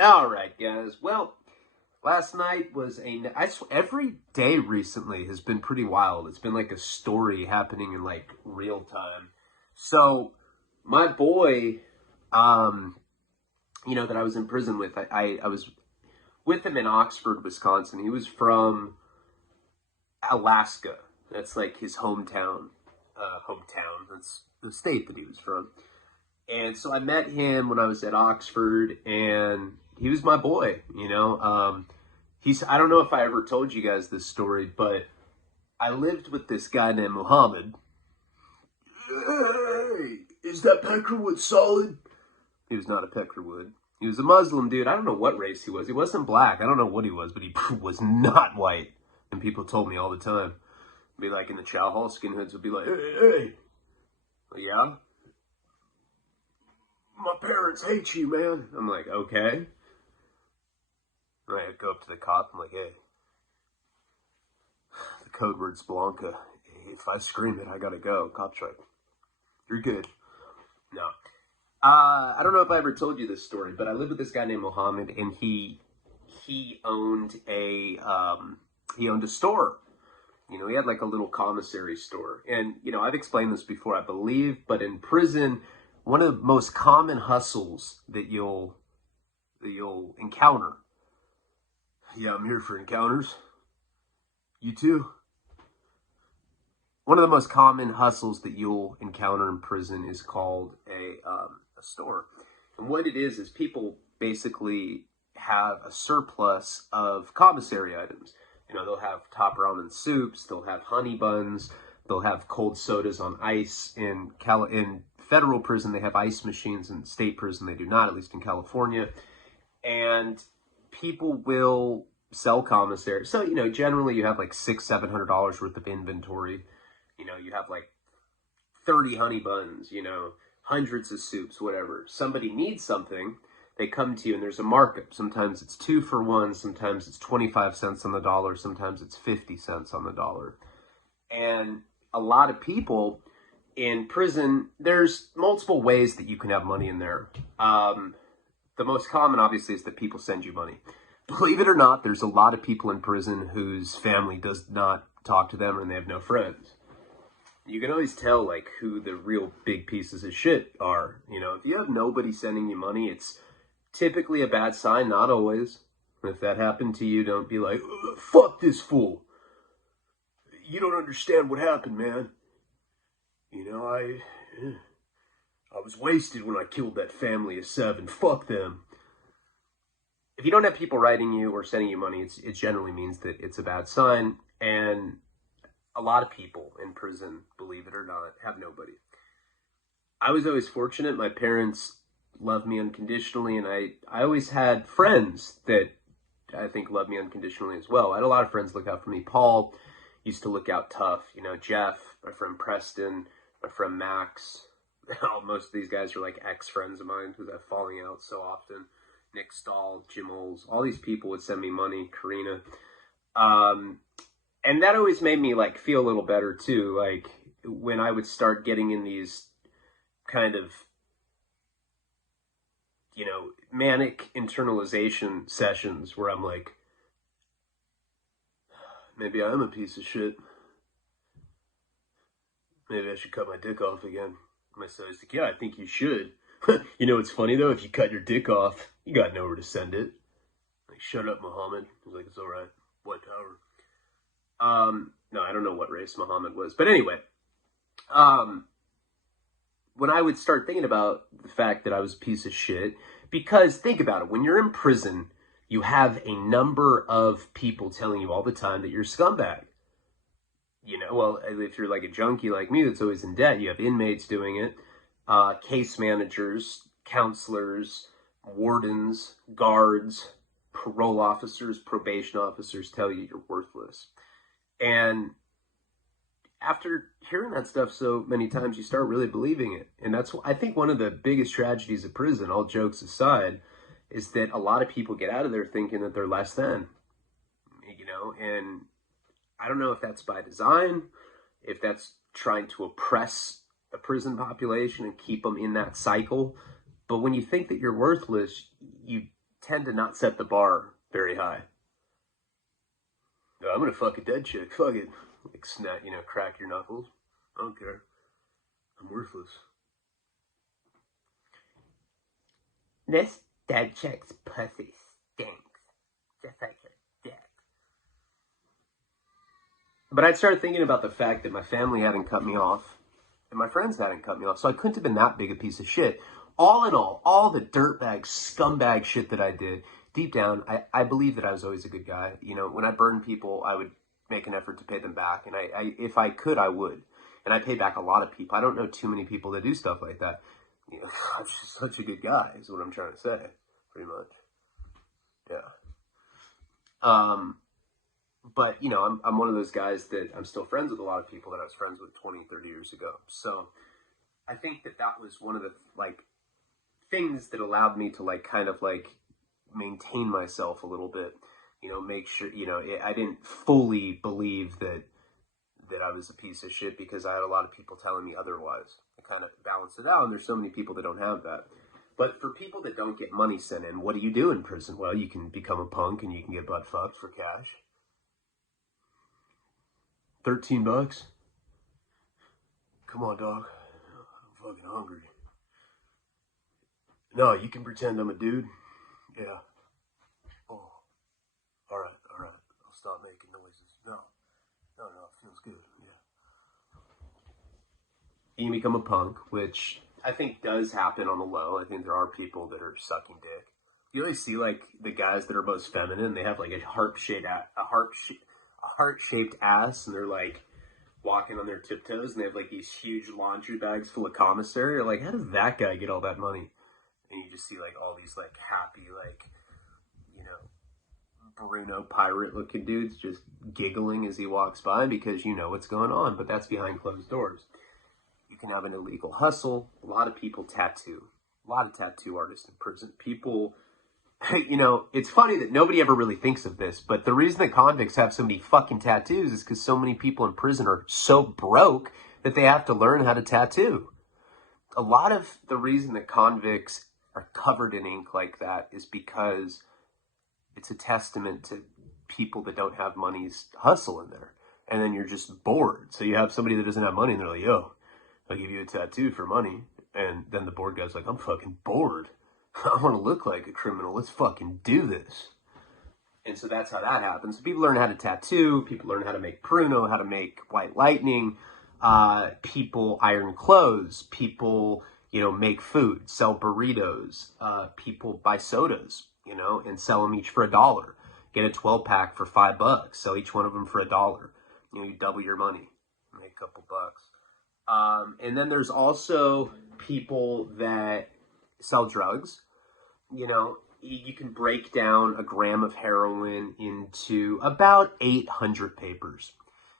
All right, guys. Well, last night was every day recently has been pretty wild. It's been like a story happening in like real time. So, my boy, um, that I was in prison with, I was with him in Oxford, Wisconsin. He was from Alaska. That's like his hometown. That's the state that he was from. And so I met him when I was at Oxford, and he was my boy. I don't know if I ever told you guys this story, but I lived with this guy named Muhammad. Hey, is that peckerwood solid? He was not a peckerwood. He was a Muslim dude. I don't know what race he was. He wasn't black. I don't know what he was, but he was not white. And people told me all the time. Be like in the chow hall, skinheads would be like, hey. Yeah? My parents hate you, man. I'm like, okay. I go up to the cop. I'm like, hey, the code word's Blanca. If I scream it, I gotta go. Cop's like, you're good. No. I don't know if I ever told you this story, but I lived with this guy named Mohammed, and he owned a store. He had like a little commissary store. And, I've explained this before, I believe, but in prison, one of the most common hustles that you'll encounter. Yeah, I'm here for encounters. You too? One of the most common hustles that you'll encounter in prison is called a store. And what it is people basically have a surplus of commissary items. They'll have top ramen soups, they'll have honey buns, they'll have cold sodas on ice. In federal prison, they have ice machines. In state prison, they do not, at least in California. And people will sell commissary. So, generally you have like $600-700 worth of inventory. You have like 30 honey buns, hundreds of soups, whatever. Somebody needs something, they come to you and there's a markup. Sometimes it's 2 for 1, sometimes it's 25 cents on the dollar, sometimes it's 50 cents on the dollar. And a lot of people in prison, there's multiple ways that you can have money in there. The most common, obviously, is that people send you money. Believe it or not, there's a lot of people in prison whose family does not talk to them and they have no friends. You can always tell, like, who the real big pieces of shit are. If you have nobody sending you money, it's typically a bad sign, not always. If that happened to you, don't be like, fuck this fool. You don't understand what happened, man. I was wasted when I killed that family of 7. Fuck them. If you don't have people writing you or sending you money, it generally means that it's a bad sign. And a lot of people in prison, believe it or not, have nobody. I was always fortunate. My parents loved me unconditionally, and I always had friends that I think loved me unconditionally as well. I had a lot of friends look out for me. Paul used to look out tough. Jeff, my friend Preston, my friend Max. Most of these guys are like ex-friends of mine because I'm falling out so often. Nick Stahl, Jim Oles, all these people would send me money, Karina. And that always made me like feel a little better too. Like when I would start getting in these kind of, manic internalization sessions where I'm like, maybe I am a piece of shit. Maybe I should cut my dick off again. My son's like, yeah, I think you should. It's funny though, if you cut your dick off, you got nowhere to send it. Like, shut up, Muhammad. He's like, it's all right. What tower? No, I don't know what race Muhammad was. But anyway, when I would start thinking about the fact that I was a piece of shit, because think about it, when you're in prison, you have a number of people telling you all the time that you're a scumbag. Well, if you're like a junkie like me that's always in debt, you have inmates doing it, case managers, counselors, wardens, guards, parole officers, probation officers tell you you're worthless. And after hearing that stuff so many times, you start really believing it. And that's, I think, one of the biggest tragedies of prison, all jokes aside, is that a lot of people get out of there thinking that they're less than, and I don't know if that's by design, if that's trying to oppress a prison population and keep them in that cycle. But when you think that you're worthless, you tend to not set the bar very high. No, I'm gonna fuck a dead chick. Fuck it. Like snap, crack your knuckles. I don't care. I'm worthless. This dead chick's pussy stinks. Just like her dick. But I started thinking about the fact that my family hadn't cut me off. And my friends hadn't cut me off. So I couldn't have been that big a piece of shit. All in all the dirtbag, scumbag shit that I did, deep down, I believe that I was always a good guy. When I burned people, I would make an effort to pay them back. And if I could, I would. And I pay back a lot of people. I don't know too many people that do stuff like that. I'm just such a good guy, is what I'm trying to say, pretty much. Yeah. But, I'm one of those guys that I'm still friends with a lot of people that I was friends with 20, 30 years ago. So I think that was one of the, things that allowed me to, maintain myself a little bit. Make sure, I didn't fully believe that I was a piece of shit because I had a lot of people telling me otherwise. I kind of balanced it out, and there's so many people that don't have that. But for people that don't get money sent in, what do you do in prison? Well, you can become a punk and you can get butt fucked for cash. $13? Come on, dog. I'm fucking hungry. No, you can pretend I'm a dude. Yeah. Oh. All right. I'll stop making noises. No, it feels good. Yeah. You can become a punk, which I think does happen on the low. I think there are people that are sucking dick. You always see the guys that are most feminine. They have a heart-shaped ass, and they're walking on their tiptoes, and they have these huge laundry bags full of commissary. You're like, how does that guy get all that money? And you just see all these happy Bruno pirate looking dudes just giggling as he walks by because you know what's going on, but that's behind closed doors. You can have an illegal hustle. A lot of people tattoo. A lot of tattoo artists in prison. People, it's funny that nobody ever really thinks of this, but the reason that convicts have so many fucking tattoos is because so many people in prison are so broke that they have to learn how to tattoo. A lot of the reason that convicts are covered in ink like that is because it's a testament to people that don't have money's hustle in there. And then you're just bored. So you have somebody that doesn't have money and they're like, yo, I'll give you a tattoo for money. And then the bored guy's like, I'm fucking bored. I want to look like a criminal. Let's fucking do this. And so that's how that happens. So people learn how to tattoo. People learn how to make pruno, how to make white lightning. People iron clothes. People, make food, sell burritos. People buy sodas, and sell them each for $1. Get a 12-pack for $5. Sell each one of them for $1. You double your money. Make a couple bucks. And then there's also people that sell drugs. You can break down a gram of heroin into about 800 papers.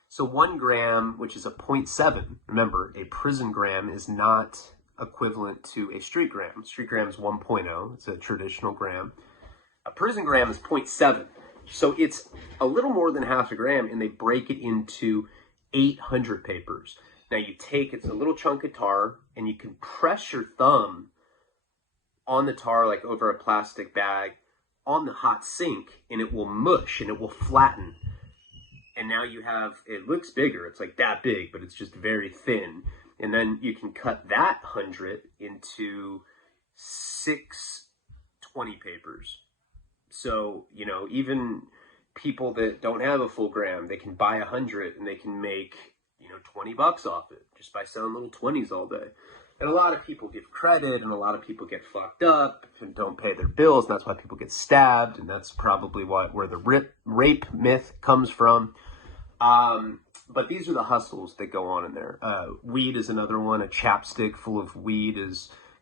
So 1 gram, which is a 0.7, remember, a prison gram is not equivalent to a street gram. Street gram is 1.0. It's a traditional gram. A prison gram is 0.7. So it's a little more than half a gram, and they break it into 800 papers. Now it's a little chunk of tar, and you can press your thumb on the tar, over a plastic bag, on the hot sink, and it will mush, and it will flatten. And now it looks bigger. It's that big, but it's just very thin. And then you can cut that 100 into 6 20 papers. So, even people that don't have a full gram, they can buy 100 and they can make, $20 off it just by selling little 20s all day. And a lot of people give credit, and a lot of people get fucked up and don't pay their bills, and that's why people get stabbed, and that's probably where the rape myth comes from. But these are the hustles that go on in there. Weed is another one. A chapstick full of weed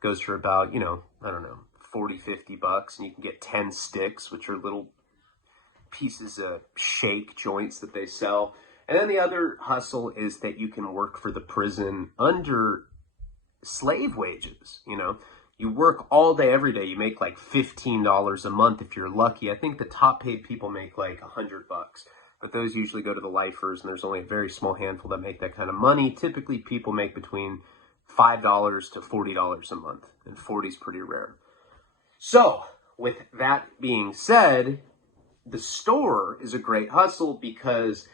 goes for about, I don't know, $40, $50, and you can get 10 sticks, which are little pieces of shake joints that they sell. And then the other hustle is that you can work for the prison under slave wages. You work all day, every day. You make $15 a month if you're lucky. I think the top paid people make $100. But those usually go to the lifers, and there's only a very small handful that make that kind of money. Typically, people make between $5 to $40 a month, and 40 is pretty rare. So, with that being said, the store is a great hustle because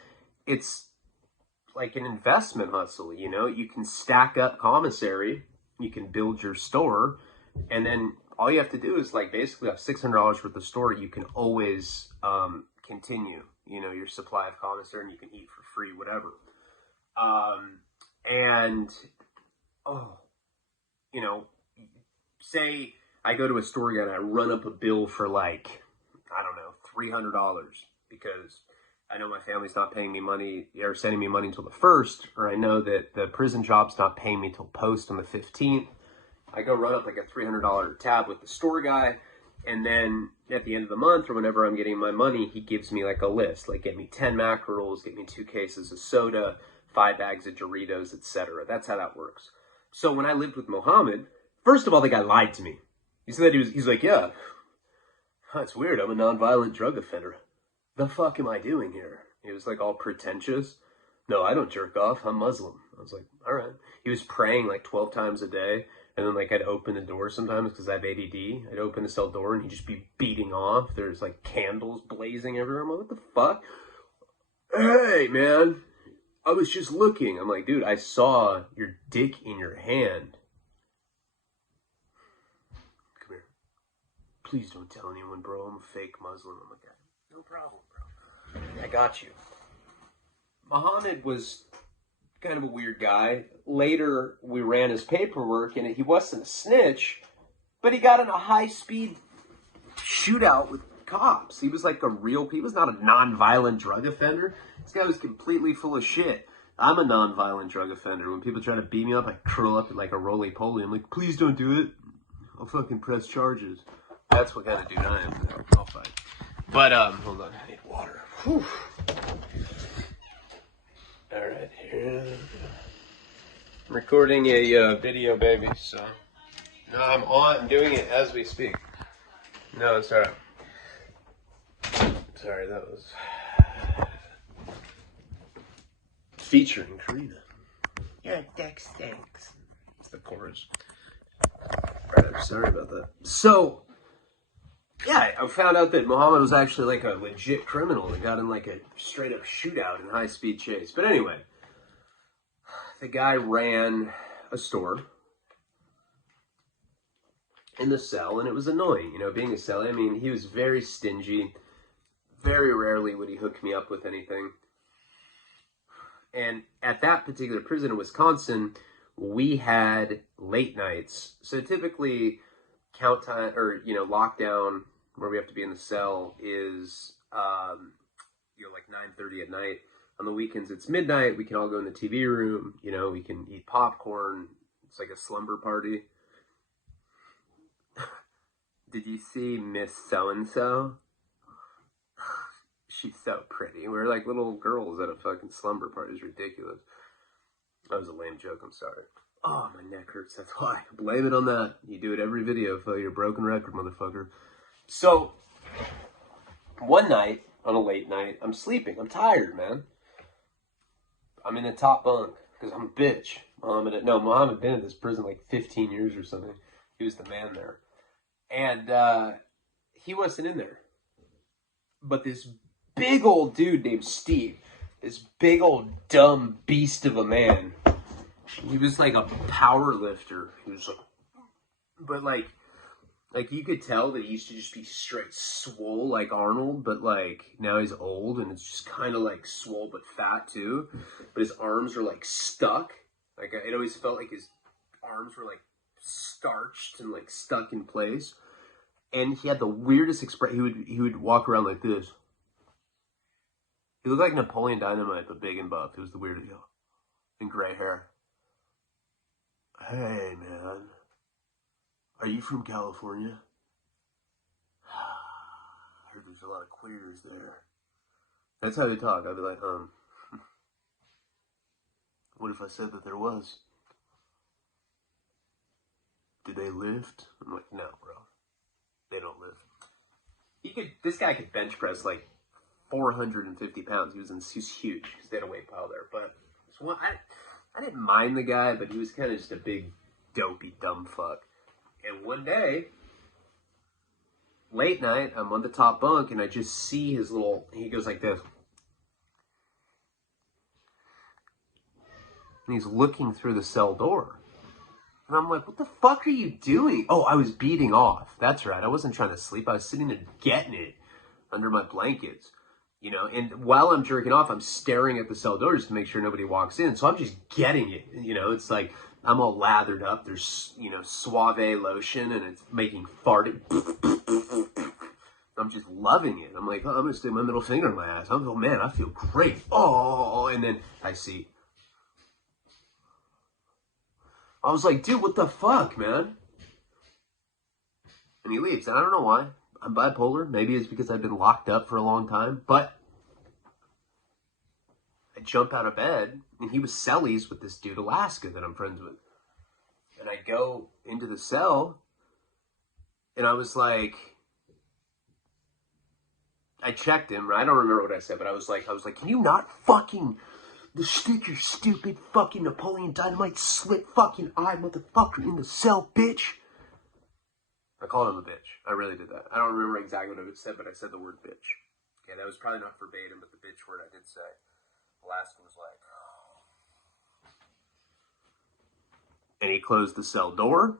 it's like an investment hustle, you know? You can stack up commissary, you can build your store, and then all you have to do is like basically have $600 worth of store. You can always continue, you know, your supply of commissary, and you can eat for free, whatever. And, oh, you know, say I go to a store again, I run up a bill for like, I don't know, $300 because I know my family's not paying me money or sending me money until the 1st, or I know that the prison job's not paying me till post on the 15th. I go run up like a $300 tab with the store guy, and then at the end of the month or whenever I'm getting my money, he gives me like a list, like get me 10 mackerels, get me 2 cases of soda, 5 bags of Doritos, etc. That's how that works. So when I lived with Mohammed, first of all, the guy lied to me. He said he's like, yeah, that's weird. I'm a nonviolent drug offender. The fuck am I doing here? He was like all pretentious. No, I don't jerk off. I'm Muslim. I was like, all right. He was praying like 12 times a day. And then like I'd open the door sometimes because I have ADD. I'd open the cell door and he'd just be beating off. There's like candles blazing everywhere. I'm like, what the fuck? Hey, man. I was just looking. I'm like, dude, I saw your dick in your hand. Come here. Please don't tell anyone, bro. I'm a fake Muslim. I'm like, no problem, bro. I got you. Muhammad was kind of a weird guy. Later, we ran his paperwork, and he wasn't a snitch, but he got in a high-speed shootout with cops. He was like he was not a non-violent drug offender. This guy was completely full of shit. I'm a non-violent drug offender. When people try to beat me up, I curl up in like a roly-poly. I'm like, please don't do it. I'll fucking press charges. That's what kind of dude I am. I'll fight. But, hold on. I need water. Whew. All right, here. I'm recording a video, baby, so. No, I'm doing it as we speak. No, it's all right. Sorry, that was featuring Karina. Your dick stinks. It's the chorus. All right, I'm sorry about that. So, yeah, I found out that Muhammad was actually like a legit criminal that got in like a straight up shootout and high speed chase. But anyway, the guy ran a store in the cell, and it was annoying, you know, being a cellie. I mean, he was very stingy. Very rarely would he hook me up with anything. And at that particular prison in Wisconsin, we had late nights. So typically, count time or lockdown where we have to be in the cell is like 9:30 at night. On the weekends, it's midnight. We can all go in the TV room. You know, we can eat popcorn. It's like a slumber party. Did you see Miss So-and-so? She's so pretty. We're like little girls at a fucking slumber party. It's ridiculous. That was a lame joke. I'm sorry. Oh, my neck hurts. That's why. Blame it on that. You do it every video. You're a broken record, motherfucker. So, one night, on a late night, I'm sleeping. I'm tired, man. I'm in the top bunk because I'm a bitch. Muhammad had been in this prison like 15 years or something. He was the man there. And he wasn't in there. But this big old dude named Steve, this big old dumb beast of a man, he was like a power lifter. He was like, but like you could tell that he used to just be straight swole like Arnold, but like now he's old and it's just kind of like swole but fat too. But his arms are like stuck. Like it always felt like his arms were like starched and like stuck in place. And he had the weirdest expression. He would walk around like this. He looked like Napoleon Dynamite, but big and buff. It was the weirdest. And gray hair. Hey, man. Are you from California? I heard there's a lot of queers there. That's how they talk. I'd be like, what if I said that there was? Did they lift? I'm like, no, bro. They don't lift. This guy could bench press like 450 pounds. He's huge because they had a weight pile there. But I didn't mind the guy, but he was kind of just a big, dopey, dumb fuck. And one day, late night, I'm on the top bunk, and I just see his little, he goes like this. And he's looking through the cell door. And I'm like, what the fuck are you doing? Oh, I was beating off. That's right. I wasn't trying to sleep. I was sitting there getting it under my blankets. You know, and while I'm jerking off, I'm staring at the cell doors to make sure nobody walks in. So I'm just getting it. You know, it's like I'm all lathered up. There's, you know, Suave lotion, and it's making farting. I'm just loving it. I'm like, oh, I'm going to stick my middle finger in my ass. I'm like, oh, man, I feel great. Oh, and then I see. I was like, dude, what the fuck, man? And he leaves. And I don't know why. I'm bipolar. Maybe it's because I've been locked up for a long time. But I jump out of bed, and he was cellies with this dude, Alaska, that I'm friends with. And I go into the cell, and I was like, I checked him. I don't remember what I said, but I was like, can you not fucking stick your stupid fucking Napoleon Dynamite slit fucking eye motherfucker in the cell, bitch? I called him a bitch. I really did that. I don't remember exactly what I said, but I said the word bitch. Okay, that was probably not verbatim, but the bitch word I did say. Alaska was like, oh. And he closed the cell door.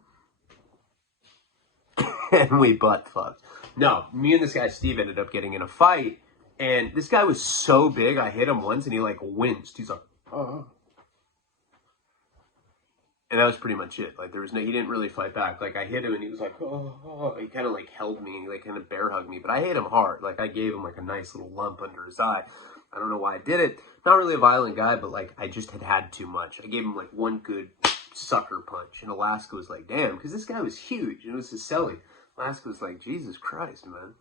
And we butt fucked. No, me and this guy Steve ended up getting in a fight. And this guy was so big, I hit him once, and he like winced. He's like, oh. And that was pretty much it. Like, there was no, he didn't really fight back. Like, I hit him, and he was like, oh. He kind of like held me, and he like kind of bear hugged me. But I hit him hard. Like, I gave him like a nice little lump under his eye. I don't know why I did it. Not really a violent guy, but like, I just had too much. I gave him like one good sucker punch. And Alaska was like, damn, because this guy was huge. And it was his celly. Alaska was like, Jesus Christ, man.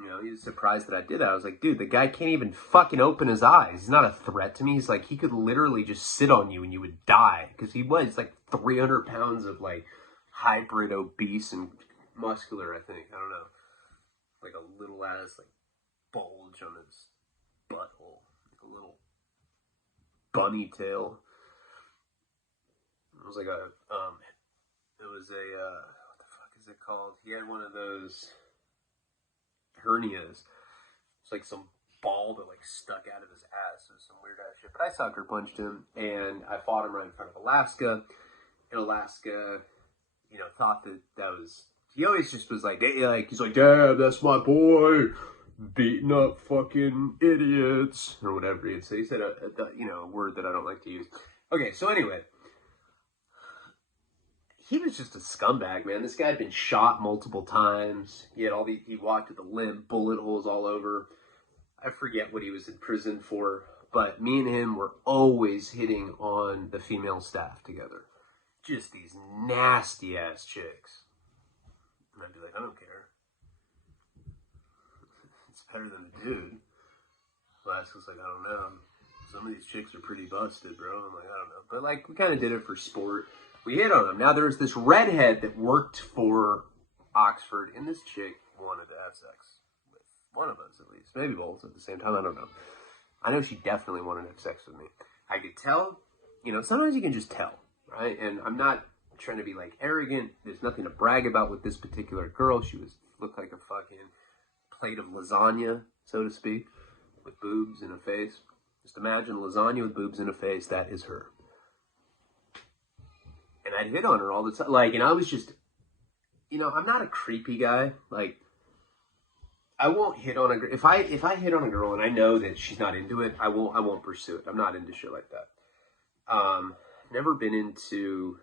You know, he was surprised that I did that. I was like, dude, the guy can't even fucking open his eyes. He's not a threat to me. He's like, he could literally just sit on you and you would die. Because he was like 300 pounds of like hybrid obese and muscular, I think. I don't know. Like a little ass like bulge on his butthole. Like a little bunny tail. It was like a, what the fuck is it called? He had one of those hernias. It's like some ball that like stuck out of his ass. It was some weird ass shit. But I sucker punched him, and I fought him right in front of Alaska. And Alaska, you know, thought that was, he always just was like, hey, he's like, Dad, that's my boy, beating up fucking idiots, or whatever he'd say. He said a word that I don't like to use. Okay, so anyway, he was just a scumbag, man. This guy had been shot multiple times. He walked with a limp, bullet holes all over. I forget what he was in prison for, but me and him were always hitting on the female staff together. Just these nasty ass chicks. And I'd be like, I don't care. It's better than the dude. Last was like, I don't know. Some of these chicks are pretty busted, bro. I'm like, I don't know. But like, we kind of did it for sport. We hit on him. Now, there was this redhead that worked for Oxford, and this chick wanted to have sex with one of us, at least. Maybe both at the same time. I don't know. I know she definitely wanted to have sex with me. I could tell. You know, sometimes you can just tell, right? And I'm not trying to be, like, arrogant. There's nothing to brag about with this particular girl. She looked like a fucking plate of lasagna, so to speak, with boobs and a face. Just imagine lasagna with boobs and a face. That is her. And I'd hit on her all the time. Like, and I was just, you know, I'm not a creepy guy. Like, I won't hit on a girl. If I hit on a girl and I know that she's not into it, I won't pursue it. I'm not into shit like that. Never been into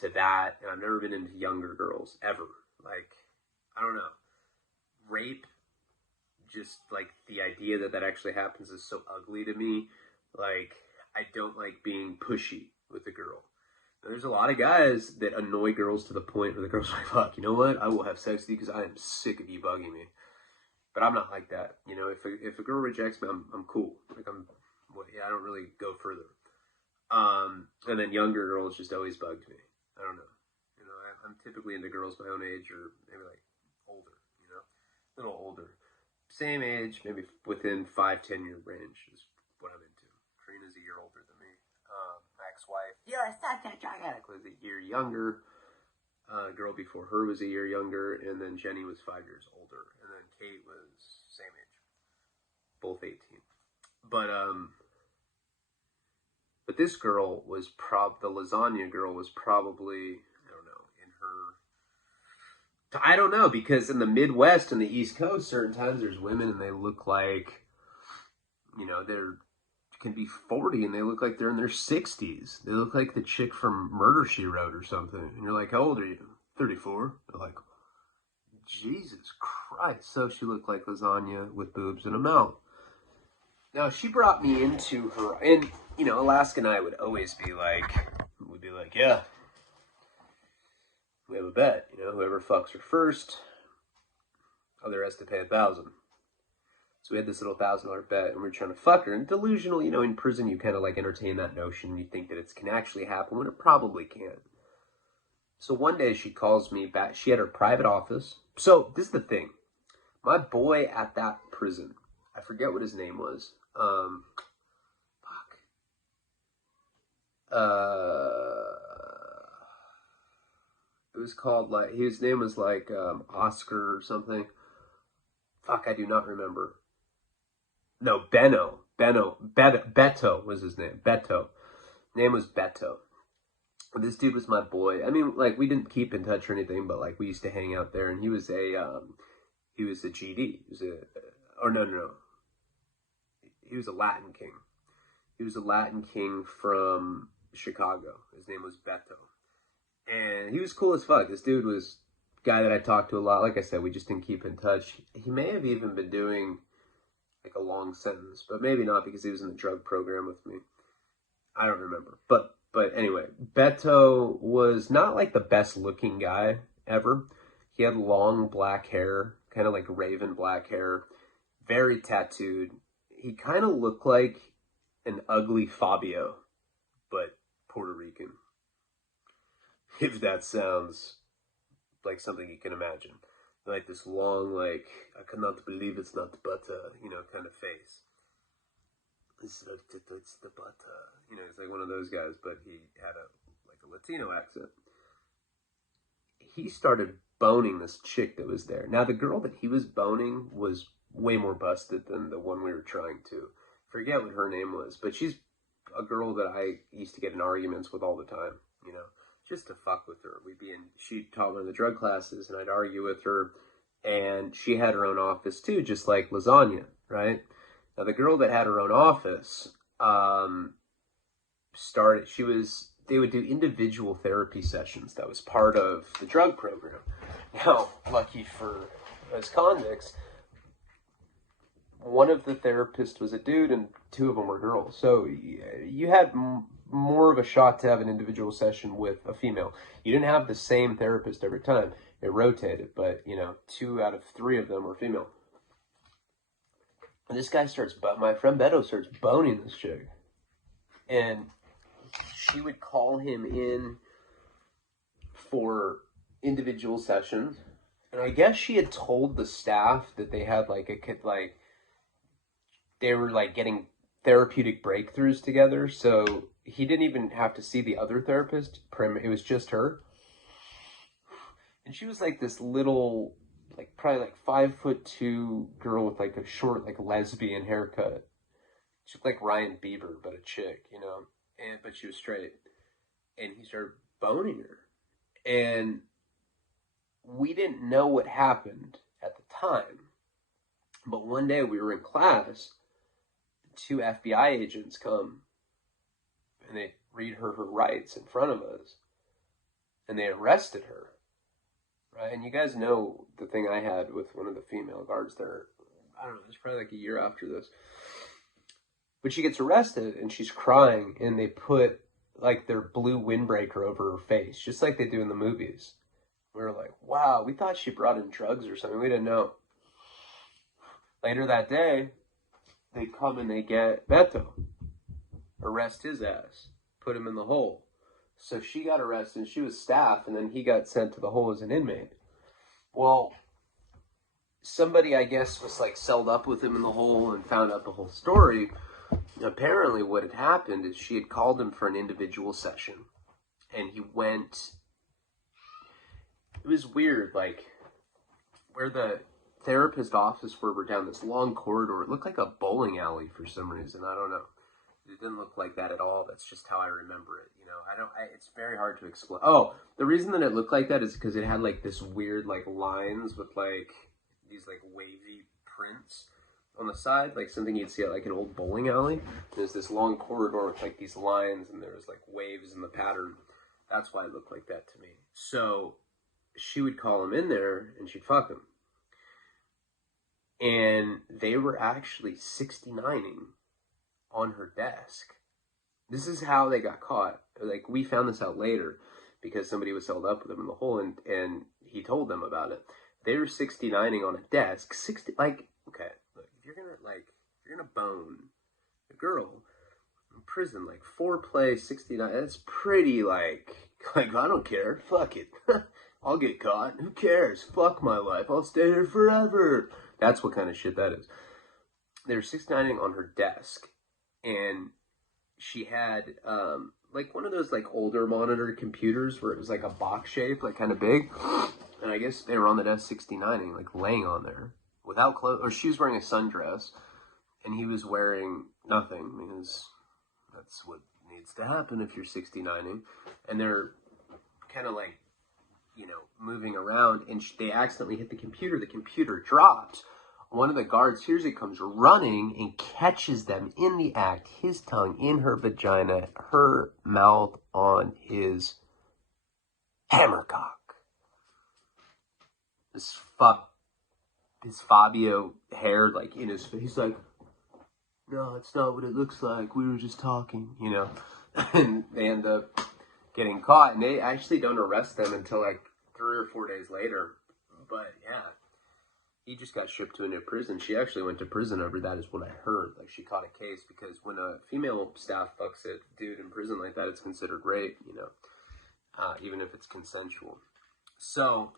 that, and I've never been into younger girls ever. Like, I don't know. Rape, just like the idea that actually happens is so ugly to me. Like, I don't like being pushy with a girl. There's a lot of guys that annoy girls to the point where the girl's like, fuck, you know what? I will have sex with you because I am sick of you bugging me. But I'm not like that. You know, if a girl rejects me, I'm cool. Like, I don't really go further. And then younger girls just always bugged me. I don't know. You know, I'm typically into girls my own age or maybe like older, you know, a little older. Same age, maybe within 5-10 year range is what I'm into. Karina's a year older than me. My ex-wife, you're such a drug addict, was a year younger. Girl before her was a year younger, and then Jenny was 5 years older, and then Kate was same age, both 18. But but this girl was the lasagna girl was probably, I don't know, in her, I don't know, because in the Midwest and the East Coast, certain times there's women and they look like, they're can be 40 and they look like they're in their 60s. They look like the chick from Murder, She Wrote or something. And you're like, how old are you? 34. They're like, Jesus Christ. So she looked like lasagna with boobs and a mouth. Now, she brought me into her, and, Alaska and I would always be like, yeah, we have a bet. Whoever fucks her first, other has to pay $1,000. So we had this little $1,000 bet, and we were trying to fuck her. And delusional, in prison, you kind of like entertain that notion. You think that it can actually happen when it probably can't. So one day she calls me back. She had her private office. So this is the thing. My boy at that prison, I forget what his name was. It was called like, his name was like Oscar or something. Fuck, I do not remember. No, Beto was his name. Beto. Name was Beto. This dude was my boy. I mean, like, we didn't keep in touch or anything, but like, we used to hang out there, and he was a GD. He was no. He was a Latin king. He was a Latin king from Chicago. His name was Beto. And he was cool as fuck. This dude was a guy that I talked to a lot. Like I said, we just didn't keep in touch. He may have even been doing like a long sentence, but maybe not, because he was in the drug program with me. I don't remember. But anyway, Beto was not like the best looking guy ever. He had long black hair, kind of like raven black hair, very tattooed. He kind of looked like an ugly Fabio, but Puerto Rican. If that sounds like something you can imagine. Like this long, like, I cannot believe it's not butter, kind of face. It's the butter. He's like one of those guys, but he had a Latino accent. He started boning this chick that was there. Now, the girl that he was boning was way more busted than the one we were trying to. Forget what her name was, but she's a girl that I used to get in arguments with all the time, just to fuck with her. She taught one of the drug classes, and I'd argue with her, and she had her own office too, just like lasagna, right? Now, the girl that had her own office, they would do individual therapy sessions. That was part of the drug program. Now, lucky for us convicts, one of the therapists was a dude and two of them were girls. So you had more of a shot to have an individual session with a female. You didn't have the same therapist every time. It rotated, but 2 out of 3 of them were female. And this guy my friend Beto starts boning this chick. And she would call him in for individual sessions. And I guess she had told the staff that they had they were getting therapeutic breakthroughs together. So he didn't even have to see the other therapist. It was just her. And she was like this little, probably 5'2" girl with a short, lesbian haircut. She looked like Ryan Bieber, but a chick, but she was straight. And he started boning her. And we didn't know what happened at the time. But one day we were in class, 2 FBI agents come and they read her rights in front of us. And they arrested her. Right? And you guys know the thing I had with one of the female guards there. I don't know, it was probably a year after this. But she gets arrested and she's crying, and they put their blue windbreaker over her face, just like they do in the movies. We were like, wow, we thought she brought in drugs or something. We didn't know. Later that day, they come and they get Beto, arrest his ass, put him in the hole. So she got arrested, and she was staff, and then he got sent to the hole as an inmate. Well, somebody, I guess, was celled up with him in the hole and found out the whole story. Apparently what had happened is she had called him for an individual session, and he went, it was weird, like, where the therapist office were down this long corridor. It looked like a bowling alley for some reason. I don't know. It didn't look like that at all. That's just how I remember it. You know, it's very hard to explain. Oh, the reason that it looked like that is because it had like this weird like lines with like these like wavy prints on the side, like something you'd see at like an old bowling alley. There's this long corridor with like these lines and there was like waves in the pattern. That's why it looked like that to me. So she would call him in there and she'd fuck him. And they were actually 69ing on her desk. This is how they got caught. Like, we found this out later because somebody was held up with him in the hole and he told them about it. They were 69ing on a desk. Okay, look, if you're gonna bone a girl in prison, like foreplay 69, that's pretty like I don't care. Fuck it. I'll get caught. Who cares? Fuck my life. I'll stay here forever. That's what kind of shit that is. They were 69ing on her desk. And she had, like, one of those, like, older monitor computers where it was, like, a box shape, like, kind of big. And I guess they were on the desk 69ing, like, laying on there without clothes. Or she was wearing a sundress, and he was wearing nothing, because that's what needs to happen if you're 69ing. And they're kind of, like, you know, moving around, and they accidentally hit the computer. The computer dropped. One of the guards hears it, comes running, and catches them in the act, his tongue in her vagina, her mouth on his hammercock. This Fabio hair, like, in his face. He's like, no, it's not what it looks like. We were just talking, you know. And they end up getting caught, and they actually don't arrest them until, like, 3 or 4 days later. But, yeah. He just got shipped to a new prison. She actually went to prison over that, is what I heard. Like, she caught a case because when a female staff fucks a dude in prison like that, it's considered rape, you know, even if it's consensual. So,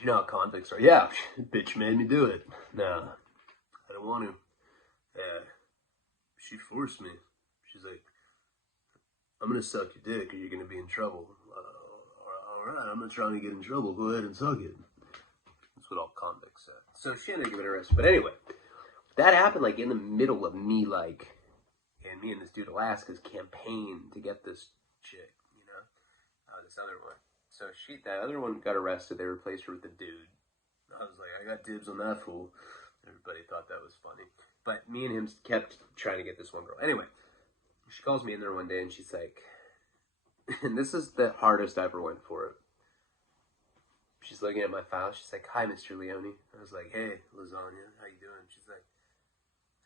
you know how convicts are. Yeah, bitch made me do it. Nah, I don't want to. Yeah, she forced me. She's like, I'm going to suck your dick or you're going to be in trouble. All right, I'm not trying to get in trouble. Go ahead and suck it. That's what all convicts said. So she ended up getting arrested. But anyway, that happened like in the middle of me, like, and me and this dude Alaska's campaign to get this chick, you know, this other one. So that other one got arrested. They replaced her with the dude. I was like, I got dibs on that fool. Everybody thought that was funny. But me and him kept trying to get this one girl. Anyway, she calls me in there one day and she's like, and this is the hardest I ever went for it. She's looking at my file. She's like, hi, Mr. Leone. I was like, hey, Lasagna, how you doing? She's like,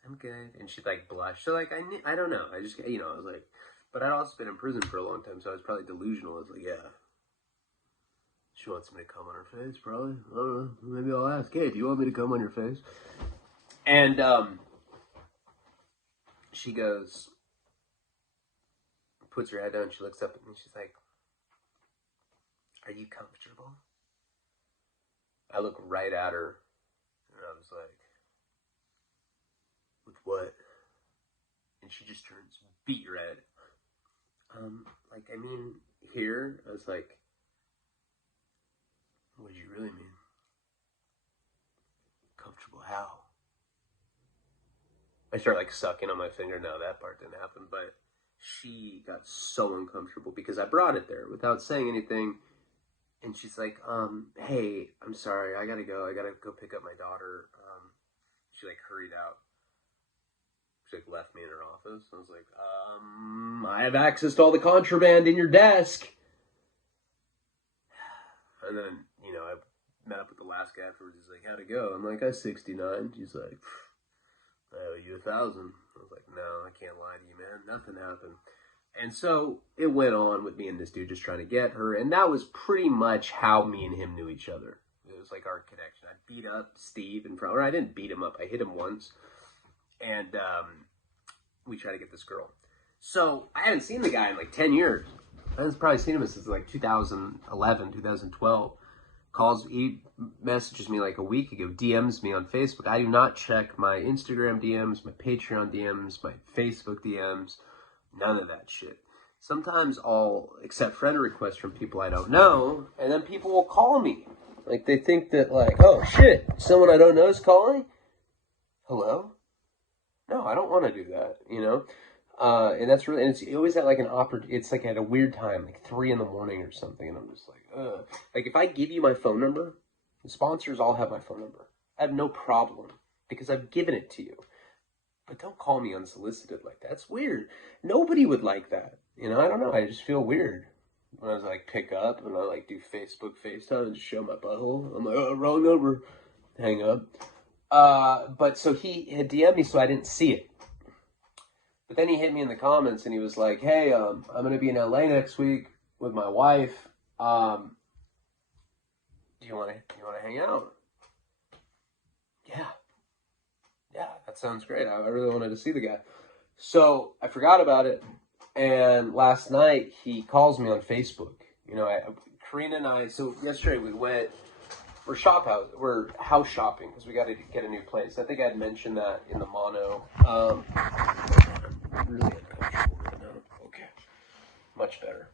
I'm good. And she like blushed. So like, I don't know. I just, you know, I was like, but I'd also been in prison for a long time, so I was probably delusional. I was like, yeah. She wants me to come on her face, probably. I don't know. Maybe I'll ask, hey, do you want me to come on your face? And she goes, puts her head down, she looks up at me, she's like, are you comfortable? I look right at her, and I was like, with what? And she just turns beet red. Like, I mean, here, I was like, what do you really mean? Comfortable how? I start, like, sucking on my finger. No, that part didn't happen, but she got so uncomfortable because I brought it there without saying anything. And she's like, hey, I'm sorry, I gotta go. I gotta go pick up my daughter. She, like, hurried out. She, like, left me in her office. I was like, I have access to all the contraband in your desk. And then, you know, I met up with the last guy afterwards. He's like, how'd it go? I'm like, I 69. She's like, I owe you 1,000. I was like, no, I can't lie to you, man. Nothing happened. And so it went on with me and this dude just trying to get her. And that was pretty much how me and him knew each other. It was like our connection. I beat up Steve in front, or I didn't beat him up. I hit him once. And we tried to get this girl. So I hadn't seen the guy in like 10 years. I hadn't probably seen him since like 2011, 2012. He messages me like a week ago, DMs me on Facebook. I do not check my Instagram DMs, my Patreon DMs, my Facebook DMs, none of that shit. sometimes I'll accept friend requests from people I don't know, and then people will call me. Like, they think that, like, oh, shit, someone I don't know is calling? Hello? No, I don't want to do that, you know? And that's really, and it's always at, like, it's, like, at a weird time, like 3 in the morning or something, and I'm just like, ugh. Like, if I give you my phone number, the sponsors all have my phone number. I have no problem, because I've given it to you. But don't call me unsolicited like that. It's weird. Nobody would like that. You know, I don't know. I just feel weird. When I was like, pick up, and I like do Facebook FaceTime and just show my butthole. I'm like, oh, wrong number. Hang up. But so he had DM'd me, so I didn't see it. But then he hit me in the comments, and he was like, hey, I'm going to be in LA next week with my wife. Do you want to hang out? Yeah, that sounds great. I really wanted to see the guy. So I forgot about it. And last night he calls me on Facebook. You know, Karina and I, so yesterday we're house shopping because we got to get a new place. I think I had mentioned that in the mono. Really uncomfortable right now. Okay. Much better.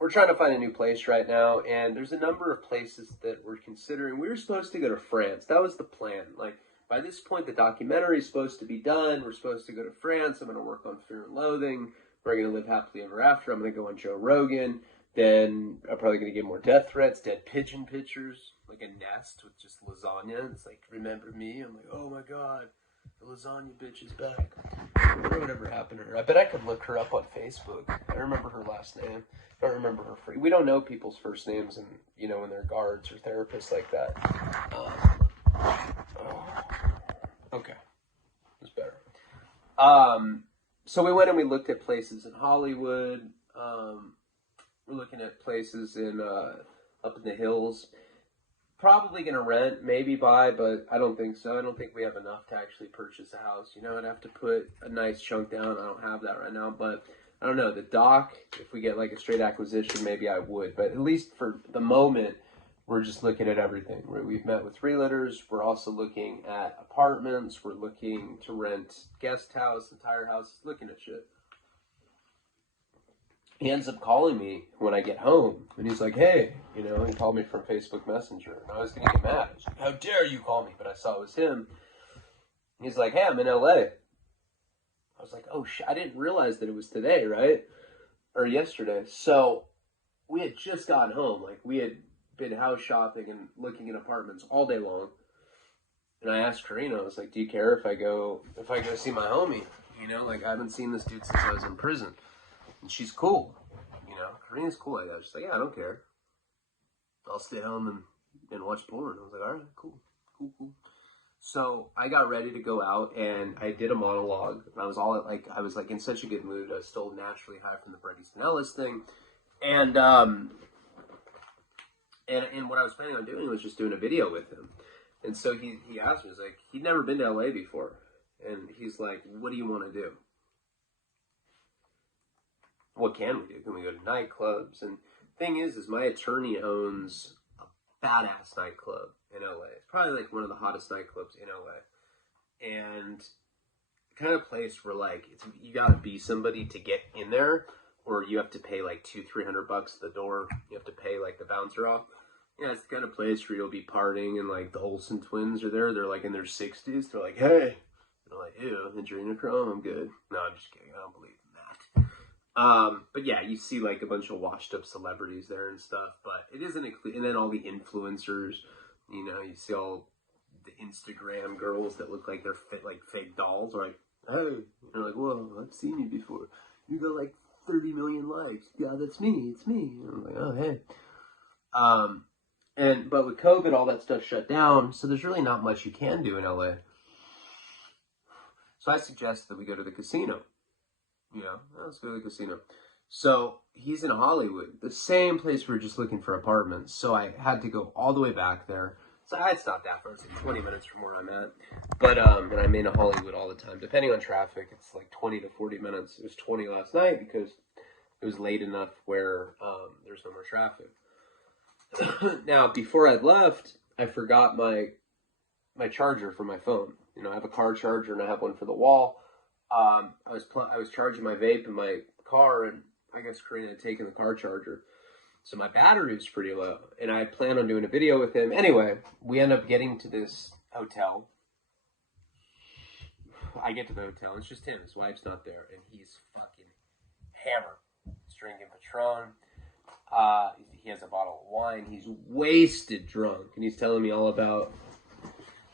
We're trying to find a new place right now, and there's a number of places that we're considering. We were supposed to go to France. That was the plan. Like, by this point, the documentary is supposed to be done. We're supposed to go to France. I'm going to work on Fear and Loathing. We're going to live happily ever after. I'm going to go on Joe Rogan. Then I'm probably going to get more death threats, dead pigeon pictures, like a nest with just lasagna. It's like, remember me? I'm like, oh my God, the lasagna bitch is back. I wonder whatever happened to her. I bet I could look her up on Facebook. I remember her last name. I don't remember her we don't know people's first names, and you know, when they're guards or therapists like that. Okay, it's better. So we went and we looked at places in Hollywood. We're looking at places in up in the hills. Probably gonna rent, maybe buy, but I don't think so. I don't think we have enough to actually purchase a house. You know, I'd have to put a nice chunk down. I don't have that right now, but I don't know. The dock, if we get like a straight acquisition, maybe I would. But at least for the moment, we're just looking at everything. We've met with realtors. We're also looking at apartments. We're looking to rent guest house, entire house, looking at shit. He ends up calling me when I get home, and he's like, hey, you know, he called me from Facebook Messenger, and I was going to get mad. I was like, how dare you call me? But I saw it was him. He's like, hey, I'm in LA. I was like, oh, shit, I didn't realize that it was today, right? Or yesterday. So we had just gotten home. Like, we had been house shopping and looking at apartments all day long. And I asked Karina, I was like, do you care if I go see my homie? You know, like, I haven't seen this dude since I was in prison. And she's cool, you know. Karina's cool like that. She's like, yeah, I don't care. I'll stay home and watch porn. I was like, all right, cool. So I got ready to go out, and I did a monologue. And I was like in such a good mood. I was still naturally high from the Brady Spinellis thing, and what I was planning on doing was just doing a video with him. And so he asked me, he's like, he'd never been to LA before, and he's like, what do you want to do? What can we do? Can we go to nightclubs? And thing is my attorney owns a badass nightclub in LA. It's probably like one of the hottest nightclubs in LA. And kind of place where like you gotta be somebody to get in there, or you have to pay like $200-300 at the door. You have to pay like the bouncer off. Yeah, it's the kind of place where you'll be partying, and like the Olsen twins are there. They're like in their 60s. They're like, hey. They're like, ew, adrenochrome, I'm good. No, I'm just kidding. I don't believe in that. But yeah, you see like a bunch of washed up celebrities there and stuff, but it isn't and then all the influencers, you know, you see all the Instagram girls that look like they're like fake dolls, like, hey, you're like, whoa, I've seen you before. You got like 30 million likes. Yeah, that's me. It's me. And I'm like, oh, hey. But with COVID, all that stuff shut down, so there's really not much you can do in LA. So I suggest that we go to the casino. You know, let's go to the casino. So he's in Hollywood, the same place we were just looking for apartments. So I had to go all the way back there. So I had stopped that for 20 minutes from where I'm at. But and I'm in Hollywood all the time. Depending on traffic, it's like 20 to 40 minutes. It was 20 last night because it was late enough where there's no more traffic. Now, before I left, I forgot my charger for my phone. You know, I have a car charger and I have one for the wall. I was charging my vape, and my car, and I guess Karina had taken the car charger. So my battery was pretty low, and I plan on doing a video with him. Anyway, we end up getting to this hotel. I get to the hotel. It's just him. His wife's not there, and he's fucking hammered. He's drinking Patron. He has a bottle of wine. He's wasted drunk, and he's telling me all about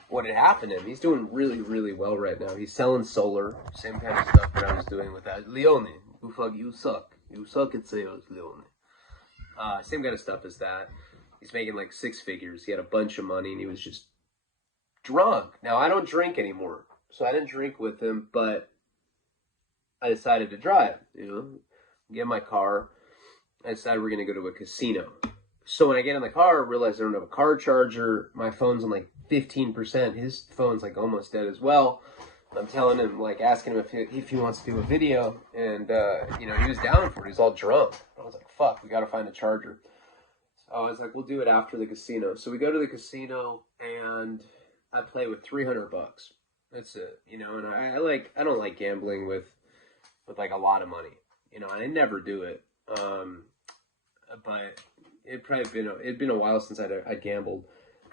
what had happened to him. He's doing really, really well right now. He's selling solar, same kind of stuff that I was doing with that. Leone, you suck. You suck at sales, Leone. Same kind of stuff as that. He's making like 6 figures. He had a bunch of money, and he was just drunk. Now, I don't drink anymore, so I didn't drink with him, but I decided to drive, get in my car. I decided we're going to go to a casino. So when I get in the car, I realize I don't have a car charger. My phone's on like 15%. His phone's like almost dead as well. I'm telling him, like, asking him if he wants to do a video. And, he was down for it. He was all drunk. I was like, fuck, we got to find a charger. So I was like, we'll do it after the casino. So we go to the casino, and I play with $300. That's it, and I don't like gambling with like a lot of money, and I never do it. But it'd been a while since I'd gambled.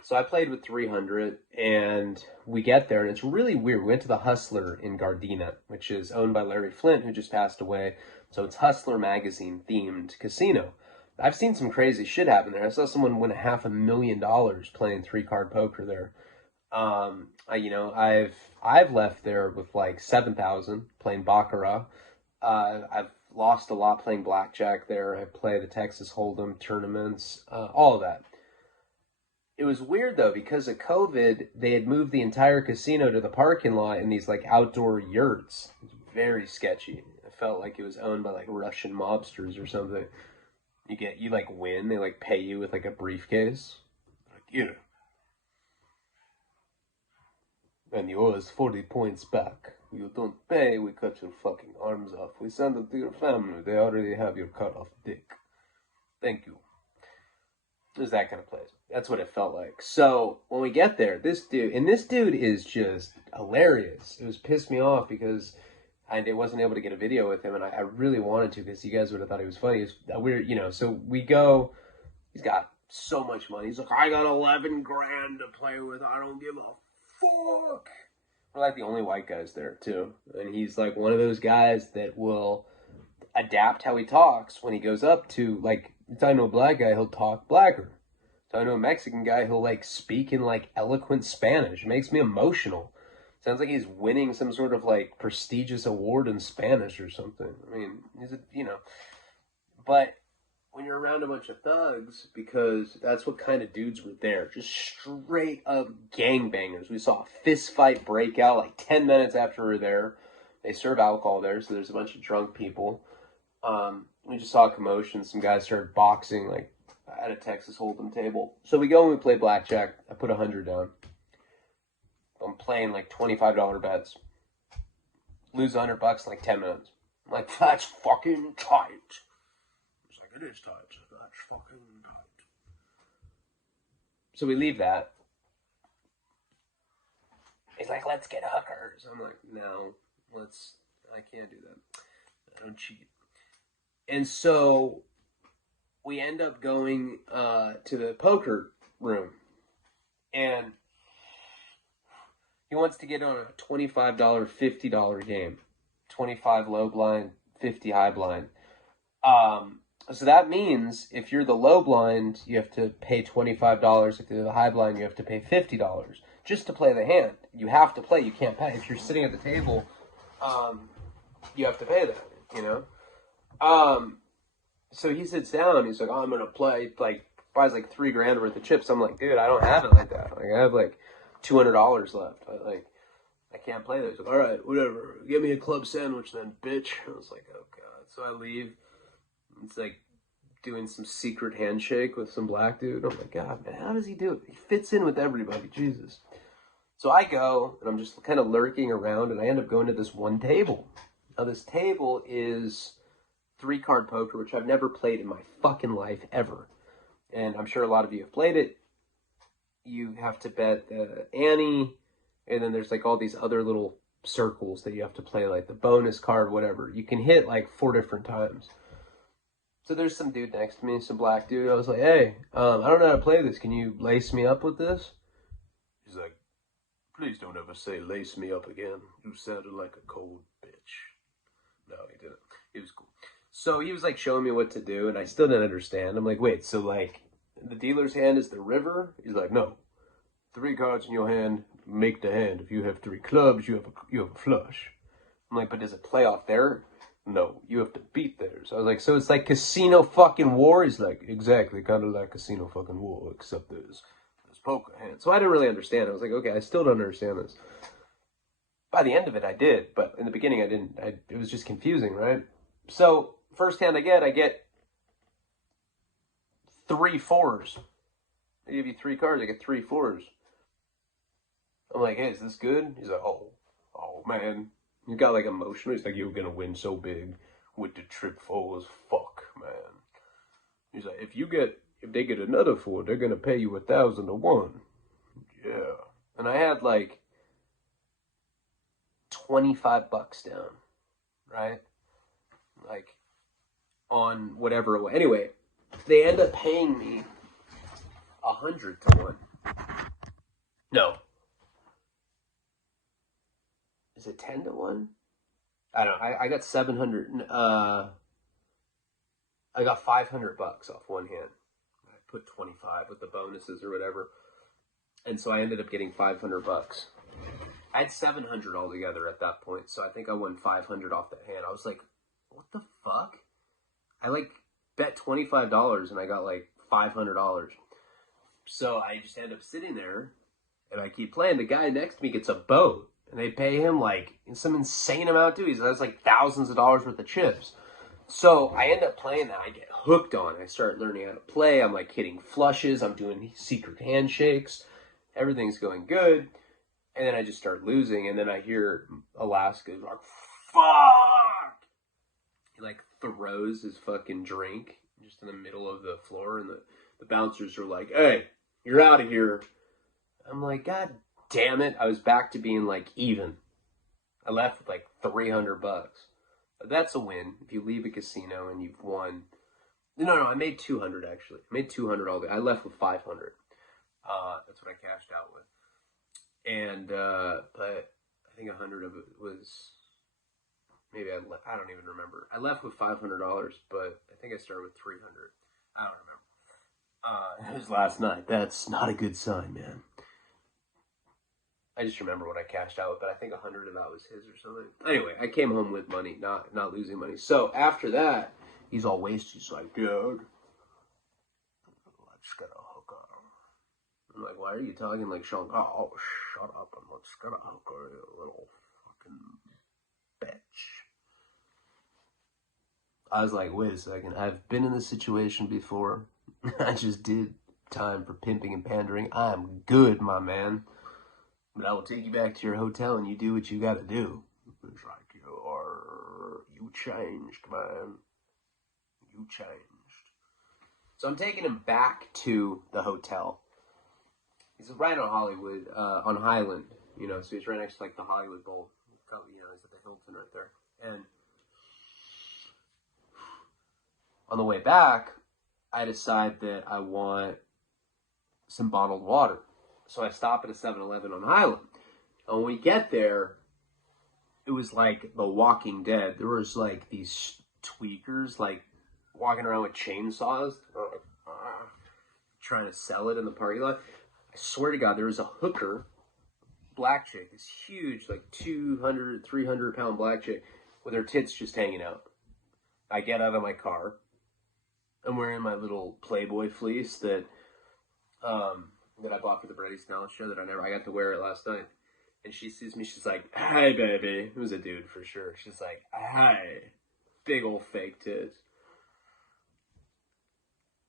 So I played with 300, and we get there, and it's really weird. We went to the Hustler in Gardena, which is owned by Larry Flint, who just passed away. So it's Hustler magazine themed casino. I've seen some crazy shit happen there. I saw someone win $500,000 playing 3-card poker there. I've left there with like 7,000 playing baccarat. I've lost a lot playing blackjack there. I play the Texas Hold'em tournaments, all of that. It was weird though, because of COVID, they had moved the entire casino to the parking lot in these like outdoor yurts. It was very sketchy. It felt like it was owned by like Russian mobsters or something. You like win, they like pay you with like a briefcase. Like, and you owe us 40 points back. You don't pay, we cut your fucking arms off. We send them to your family. They already have your cut off dick. Thank you. It was that kind of place. That's what it felt like. So when we get there, this dude is just hilarious. It was pissed me off because I wasn't able to get a video with him, and I really wanted to, because you guys would have thought he was funny. It's weird, so we go. He's got so much money. He's like, I got 11 grand to play with. I don't give a fuck. We're like the only white guys there too, and he's like one of those guys that will adapt how he talks when he goes up to, like, if I know a black guy, he'll talk blacker. If I know a Mexican guy, he'll like speak in like eloquent Spanish. It makes me emotional. Sounds like he's winning some sort of like prestigious award in Spanish or something. I mean, but when you're around a bunch of thugs, because that's what kind of dudes were there, just straight up gangbangers. We saw a fist fight break out like 10 minutes after we were there. They serve alcohol there, so there's a bunch of drunk people. We just saw a commotion. Some guys started boxing like at a Texas Hold'em table. So we go and we play blackjack. I put 100 down. I'm playing like $25 bets. Lose $100 in like 10 minutes. I'm like, that's fucking tight. It's like, it is tight. That's fucking tight. So we leave that. He's like, let's get hookers. I'm like, no, I can't do that. I don't cheat. And so we end up going to the poker room. And he wants to get on a $25, $50 game. 25 low blind, 50 high blind. So that means if you're the low blind, you have to pay $25. If you're the high blind, you have to pay $50 just to play the hand. You have to play. You can't pay. If you're sitting at the table, you have to pay that, So he sits down. He's like, oh, I'm going to play. Like, buys like $3 grand worth of chips. I'm like, dude, I don't have it like that. Like, I have like $200 left. I can't play those. Like, all right, whatever. Give me a club sandwich then, bitch. I was like, oh god. So I leave. It's like doing some secret handshake with some black dude. I'm like, God, man, how does he do it? He fits in with everybody. Jesus. So I go, and I'm just kind of lurking around, and I end up going to this one table. Now, this table is 3-card poker, which I've never played in my fucking life ever. And I'm sure a lot of you have played it. You have to bet ante, and then there's like all these other little circles that you have to play, like the bonus card, whatever. You can hit like 4 different times. So there's some dude next to me, some black dude. I was like, hey, I don't know how to play this. Can you lace me up with this? He's like, please don't ever say lace me up again. You sounded like a cold bitch. No, he didn't. He was cool. So he was like showing me what to do, and I still didn't understand. I'm like, wait, so like the dealer's hand is the river? He's like, no. 3 cards in your hand make the hand. If you have 3 clubs, you have a flush. I'm like, but does it play off there? No, you have to beat theirs. I was like, so it's like casino fucking war? He's like, exactly, kind of like casino fucking war, except there's poker hands. So I didn't really understand. I was like, okay, I still don't understand this. By the end of it, I did, but in the beginning, I didn't. It was just confusing, right? So first hand I get 3 4s. They give you 3 cards, I get 3 4s. I'm like, hey, is this good? He's like, oh man. He got like emotional. He's like, you were gonna win so big with the trip 4s. Fuck, man. He's like, if they get another 4, they're gonna pay you 1,000 to 1. Yeah. And I had like $25 down, right? Like on whatever it was. Anyway, they end up paying me 100 to 1. No. Is it 10 to 1? I don't know. I got 700. I got $500 off one hand. I put 25 with the bonuses or whatever. And so I ended up getting $500. I had 700 altogether at that point. So I think I won 500 off that hand. I was like, what the fuck? I like bet $25 and I got like $500. So I just end up sitting there and I keep playing. The guy next to me gets a boat. And they pay him like some insane amount too. He has like thousands of dollars worth of chips. So I end up playing that. I get hooked on it. I start learning how to play. I'm like hitting flushes. I'm doing secret handshakes. Everything's going good. And then I just start losing. And then I hear Alaska like, fuck! He like throws his fucking drink just in the middle of the floor. And the bouncers are like, hey, you're out of here. I'm like, God damn it, I was back to being like even. I left with like $300. But that's a win. If you leave a casino and you've won. No, I made 200 actually. I made 200 all day. I left with 500. That's what I cashed out with. And but I think 100 of it was maybe I don't even remember. I left with $500, but I think I started with 300. I don't remember. It was last night. That's not a good sign, man. I just remember what I cashed out with, but I think 100 of that was his or something. Anyway, I came home with money, not losing money. So after that, he's all wasted. He's like, dude, let's get a hooker. I'm like, why are you talking like Sean? Oh, shut up and let's get a hooker, you little fucking bitch. I was like, wait a second. I've been in this situation before. I just did time for pimping and pandering. I'm good, my man. But I will take you back to your hotel and you do what you gotta do. It's like, you changed, man. You changed. So I'm taking him back to the hotel. He's right on Hollywood, on Highland, so he's right next to like the Hollywood Bowl. He's at the Hilton right there. And on the way back, I decide that I want some bottled water. So I stop at a 7-Eleven on Highland. And when we get there, it was like The Walking Dead. There was like these tweakers like walking around with chainsaws trying to sell it in the parking lot. I swear to God, there was a hooker, black chick, this huge like 200, 300 pound black chick with her tits just hanging out. I get out of my car. I'm wearing my little Playboy fleece that I bought for the Brady Snell show that I got to wear it last night. And she sees me, she's like, hi, baby. It was a dude for sure. She's like, hi. Big old fake tits.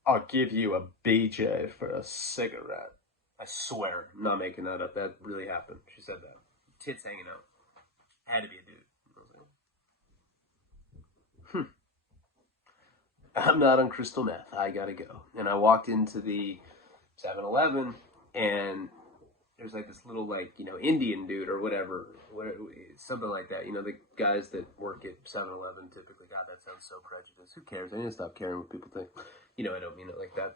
I'll give you a BJ for a cigarette. I swear, I'm not making that up. That really happened. She said that. Tits hanging out. Had to be a dude. I'm not on crystal meth. I gotta go. And I walked into the 7-Eleven and there's like this little like, you know, Indian dude or whatever, something like that. You know, the guys that work at 7-Eleven typically. God, that sounds so prejudiced. Who cares? I need to stop caring what people think. You know, I don't mean it like that.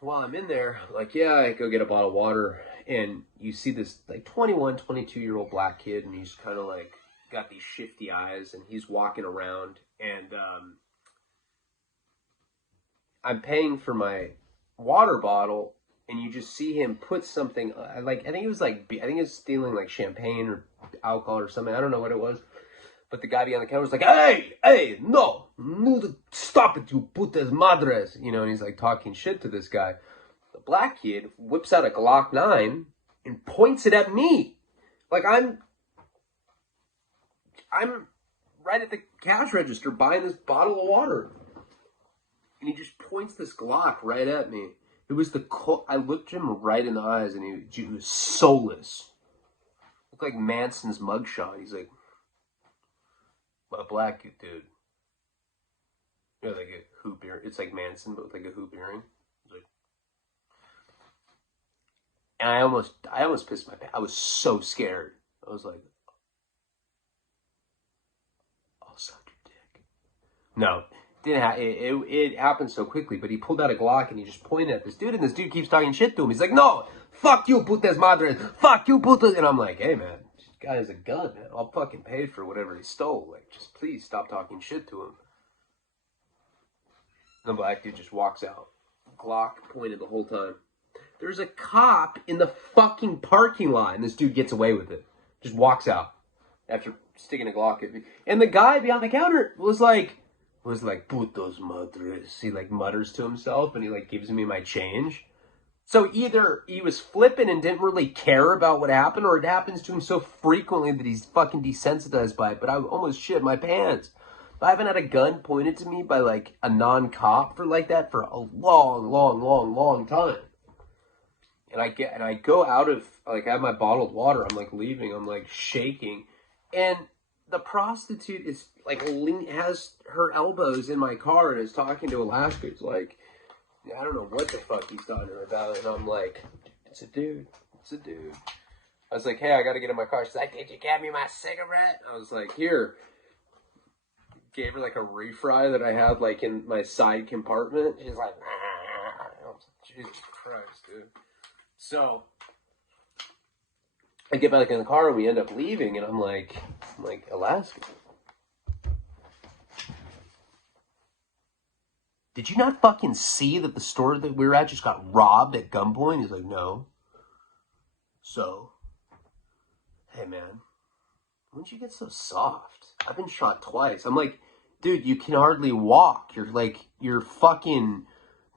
While I'm in there, like, yeah, I go get a bottle of water, and you see this like 21, 22-year-old black kid, and he's kind of like got these shifty eyes, and he's walking around, and I'm paying for my water bottle, and you just see him put something, like, I think it was stealing like champagne or alcohol or something. I don't know what it was. But the guy behind the counter was like, hey, no, stop it, you putas madres. You know, and he's like talking shit to this guy. The black kid whips out a Glock 9 and points it at me. Like I'm right at the cash register buying this bottle of water. And he just points this Glock right at me. It was I looked him right in the eyes, and he was soulless. Looked like Manson's mugshot. He's like, a black dude. You know, like a hoop earring. It's like Manson, but with like a hoop earring. Like, and I almost pissed my pants. I was so scared. I was like, I'll suck your dick. No. It happened so quickly, but he pulled out a Glock and he just pointed at this dude, and this dude keeps talking shit to him. He's like, no, fuck you, putas madres, fuck you, putas. And I'm like, hey, man, this guy has a gun, man. I'll fucking pay for whatever he stole. Like, just please stop talking shit to him. And the black dude just walks out. Glock pointed the whole time. There's a cop in the fucking parking lot, and this dude gets away with it. Just walks out after sticking a Glock at me. And the guy behind the counter was like, putos madres. He like mutters to himself, and he like gives me my change. So either he was flipping and didn't really care about what happened, or it happens to him so frequently that he's fucking desensitized by it. But I almost shit my pants. I haven't had a gun pointed to me by like a non-cop for like that for a long time. And I go out of, like, I have my bottled water. I'm like leaving. I'm like shaking, and the prostitute is like has her elbows in my car and is talking to Alaska. It's like, I don't know what the fuck he's talking to her about. And I'm like, it's a dude. I was like, hey, I got to get in my car. She's like, did you get me my cigarette? I was like, here. Gave her like a refry that I had like in my side compartment. She's like, I was like, Jesus Christ, dude. So I get back in the car and we end up leaving, and I'm like, Alaska, did you not fucking see that the store that we were at just got robbed at gunpoint? He's like, no. So, hey man, when'd you get so soft? I've been shot twice. I'm like, dude, you can hardly walk. You're fucking,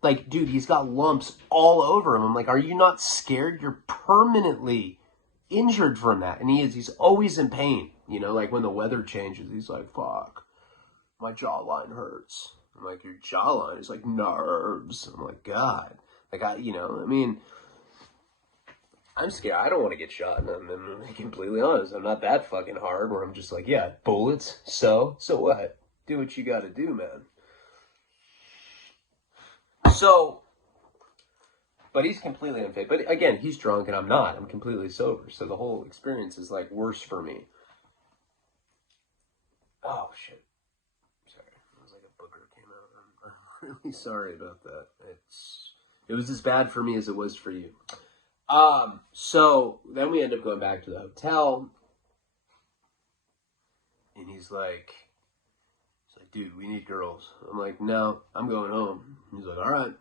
like, dude, he's got lumps all over him. I'm like, are you not scared? You're permanently injured from that. And he's always in pain. You know, like when the weather changes, he's like, fuck, my jawline hurts. I'm like, your jawline? He's like, nerves. I'm like, God. Like, I'm scared. I don't want to get shot. And I'm completely honest. I'm not that fucking hard where I'm just like, yeah, bullets. So what? Do what you got to do, man. So, but he's completely unfit. But again, he's drunk and I'm not. I'm completely sober. So the whole experience is like worse for me. Oh, shit. Sorry. It was like a booger came out. I'm really sorry about that. It was as bad for me as it was for you. So then we end up going back to the hotel. And he's like, dude, we need girls. I'm like, no, I'm going home. He's like, all right.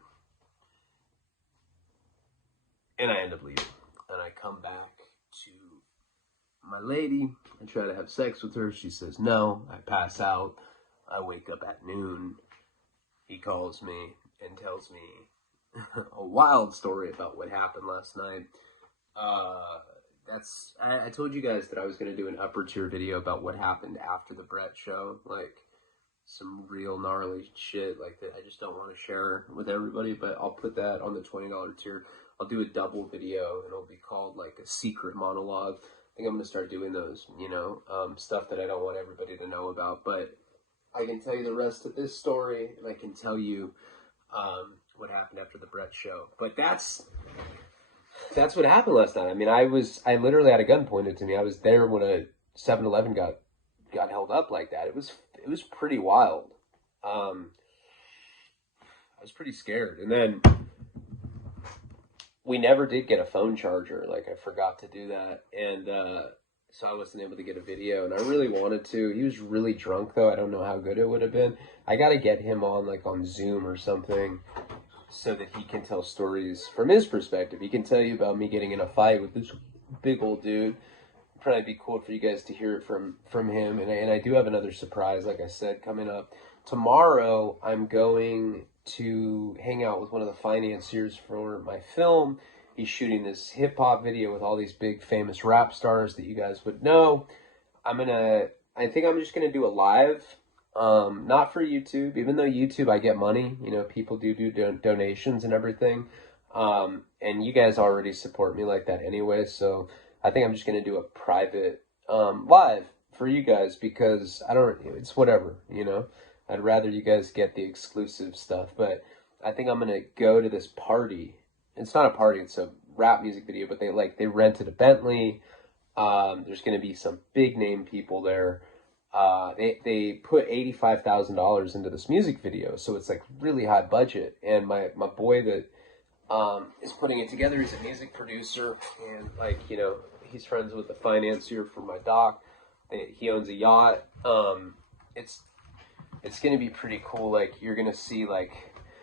And I end up leaving. And I come back to my lady. I try to have sex with her. She says no. I pass out. I wake up at noon. He calls me and tells me a wild story about what happened last night. I told you guys that I was going to do an upper tier video about what happened after the Brett show. Like, some real gnarly shit like that I just don't want to share with everybody, but I'll put that on the $20 tier. I'll do a double video, and it'll be called like a secret monologue. I think I'm going to start doing those, stuff that I don't want everybody to know about, but I can tell you the rest of this story, and I can tell you what happened after the Brett show. But that's that's what happened last night. I mean, I literally had a gun pointed to me. I was there when a 7-Eleven got held up like that. It was pretty wild. Um, I was pretty scared. And then we never did get a phone charger. Like, I forgot to do that. And so I wasn't able to get a video. And I really wanted to. He was really drunk, though. I don't know how good it would have been. I got to get him on, like, on Zoom or something so that he can tell stories from his perspective. He can tell you about me getting in a fight with this big old dude. Probably be cool for you guys to hear it from him. And I do have another surprise, like I said, coming up. Tomorrow, I'm going to hang out with one of the financiers for my film. He's shooting this hip-hop video with all these big famous rap stars that you guys would know. I think I'm just gonna do a live, not for YouTube, even though YouTube I get money, you know, people do donations and everything, and you guys already support me like that anyway, so I think I'm just gonna do a private live for you guys, because it's whatever, you know. I'd rather you guys get the exclusive stuff, but I think I'm gonna go to this party. It's not a party, it's a rap music video, but they rented a Bentley. There's gonna be some big name people there. They put $85,000 into this music video, so it's like really high budget. And my boy that is putting it together, he's a music producer, and like, you know, he's friends with the financier for my doc. He owns a yacht. It's gonna be pretty cool. Like, you're gonna see, like,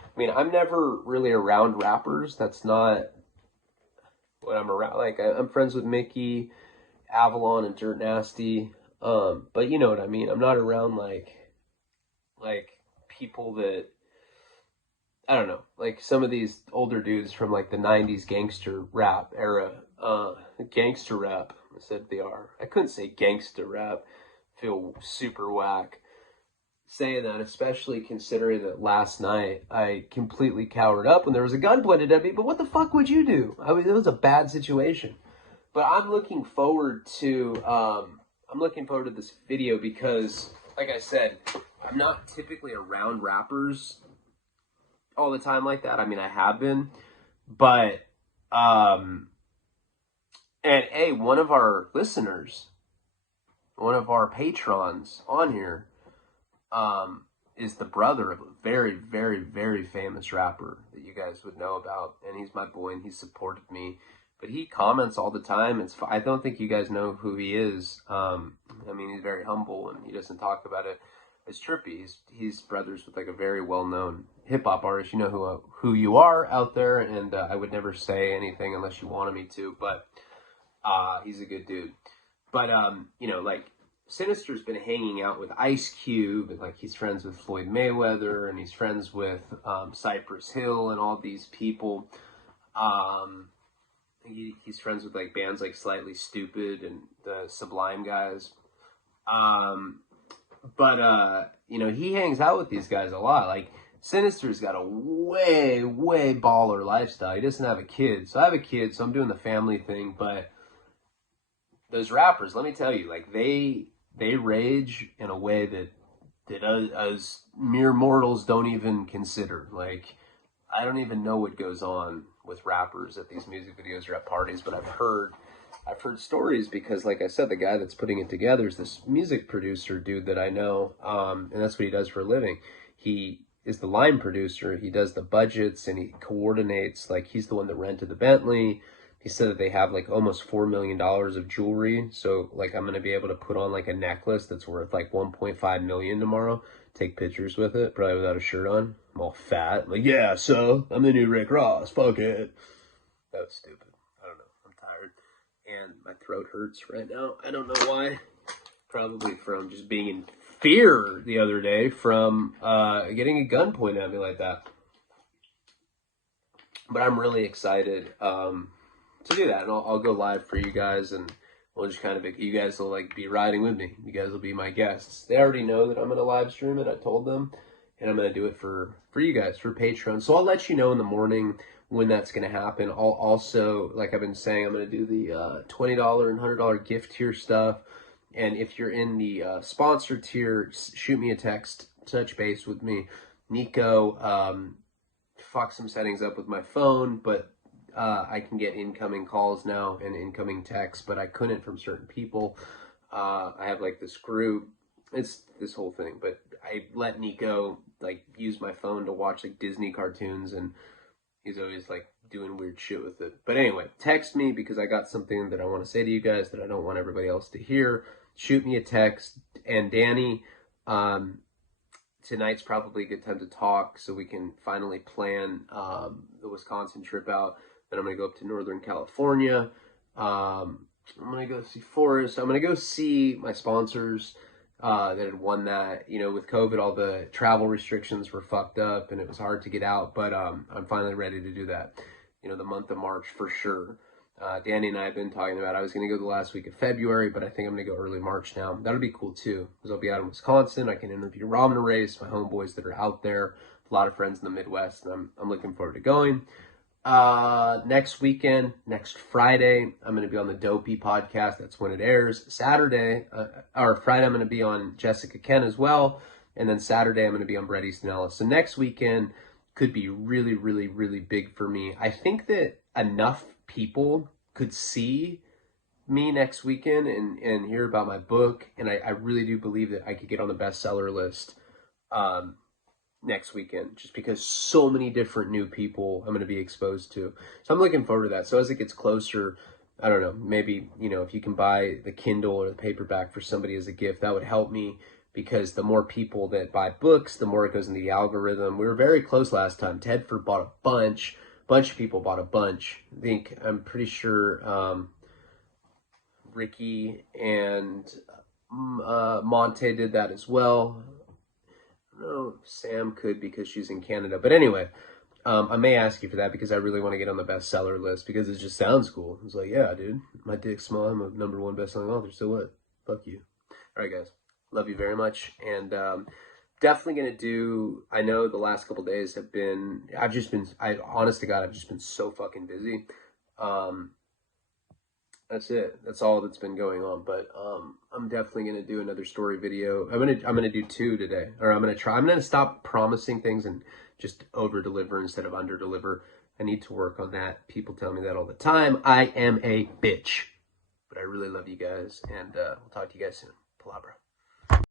I mean, I'm never really around rappers. That's not what I'm around. Like, I'm friends with Mickey, Avalon, and Dirt Nasty. But you know what I mean. I'm not around like people that, I don't know, like some of these older dudes from like the '90s gangster rap era. Gangster rap. I said they are. I couldn't say gangster rap. Feel super whack saying that, especially considering that last night I completely cowered up when there was a gun pointed at me. But what the fuck would you do? I mean, it was a bad situation. But I'm looking forward to this video because, like I said, I'm not typically around rappers all the time like that. I mean, I have been, but and one of our listeners, one of our patrons on here, is the brother of a very, very, very famous rapper that you guys would know about, and he's my boy, and he supported me. But he comments all the time. I don't think you guys know who he is. I mean, he's very humble, and he doesn't talk about it. It's trippy. He's brothers with like a very well-known hip-hop artist. You know who you are out there, and I would never say anything unless you wanted me to. But he's a good dude. But you know, like, Sinister's been hanging out with Ice Cube, and like he's friends with Floyd Mayweather, and he's friends with Cypress Hill, and all these people. He's friends with like bands like Slightly Stupid and the Sublime guys. But you know, he hangs out with these guys a lot. Like, Sinister's got a way, way baller lifestyle. He doesn't have a kid. So I have a kid, so I'm doing the family thing. But those rappers, let me tell you, like, they rage in a way that us mere mortals don't even consider. Like, I don't even know what goes on with rappers at these music videos or at parties, but I've heard stories because, like I said, the guy that's putting it together is this music producer dude that I know, and that's what he does for a living. He is the line producer. He does the budgets and he coordinates. Like, he's the one that rented the Bentley. He said that they have like almost $4 million of jewelry. So like, I'm going to be able to put on like a necklace that's worth like 1.5 million tomorrow. Take pictures with it, probably without a shirt on. I'm all fat. I'm like, yeah, so I'm the new Rick Ross. Fuck it. That was stupid. I don't know. I'm tired. And my throat hurts right now. I don't know why. Probably from just being in fear the other day from getting a gun pointed at me like that. But I'm really excited to do that, and I'll go live for you guys, and we'll just kind of, you guys will like be riding with me. You guys will be my guests. They already know that I'm going to live stream it. I told them, and I'm going to do it for you guys, for Patreon. So I'll let you know in the morning when that's going to happen. I'll also, like I've been saying, I'm going to do the $20 and $100 gift tier stuff. And if you're in the sponsor tier, shoot me a text, touch base with me. Nico, fuck some settings up with my phone, but I can get incoming calls now and incoming texts, but I couldn't from certain people. I have like this group. It's this whole thing, but I let Nico like use my phone to watch like Disney cartoons, and he's always like doing weird shit with it. But anyway, text me because I got something that I want to say to you guys that I don't want everybody else to hear. Shoot me a text. And Danny, tonight's probably a good time to talk so we can finally plan the Wisconsin trip out. Then I'm going to go up to Northern California. I'm going to go see Forrest. I'm going to go see my sponsors that had won that. You know, with COVID, all the travel restrictions were fucked up and it was hard to get out, but I'm finally ready to do that. You know, the month of March for sure. Danny and I have been talking about, I was going to go the last week of February, but I think I'm going to go early March now. That'll be cool too, because I'll be out in Wisconsin. I can interview Robin Race, my homeboys that are out there, a lot of friends in the Midwest, and I'm looking forward to going. Next weekend, next Friday, I'm going to be on the Dopey podcast. That's when it airs. Friday, I'm going to be on Jessica Ken as well. And then Saturday, I'm going to be on Brett Easton Ellis. So next weekend could be really, really, really big for me. I think that enough people could see me next weekend and hear about my book. And I really do believe that I could get on the bestseller list next weekend, just because so many different new people I'm going to be exposed to. So I'm looking forward to that. So as it gets closer, I don't know, maybe, you know, if you can buy the Kindle or the paperback for somebody as a gift, that would help me, because the more people that buy books, the more it goes in the algorithm. We were very close last time. Tedford bought a bunch of people bought a bunch. I'm pretty sure Ricky and Monte did that as well. I don't know if Sam could because she's in Canada. But anyway, I may ask you for that because I really want to get on the bestseller list because it just sounds cool. It's like, yeah, dude, my dick's small. I'm a #1 bestselling author. So what? Fuck you. All right, guys. Love you very much. And definitely going to do, I know the last couple days have been, honest to God, I've just been so fucking busy. That's it. That's all that's been going on. But I'm definitely going to do another story video. I'm going to do 2 today, or I'm going to stop promising things and just over deliver instead of under deliver. I need to work on that. People tell me that all the time. I am a bitch, but I really love you guys, and we'll talk to you guys soon. Palabra.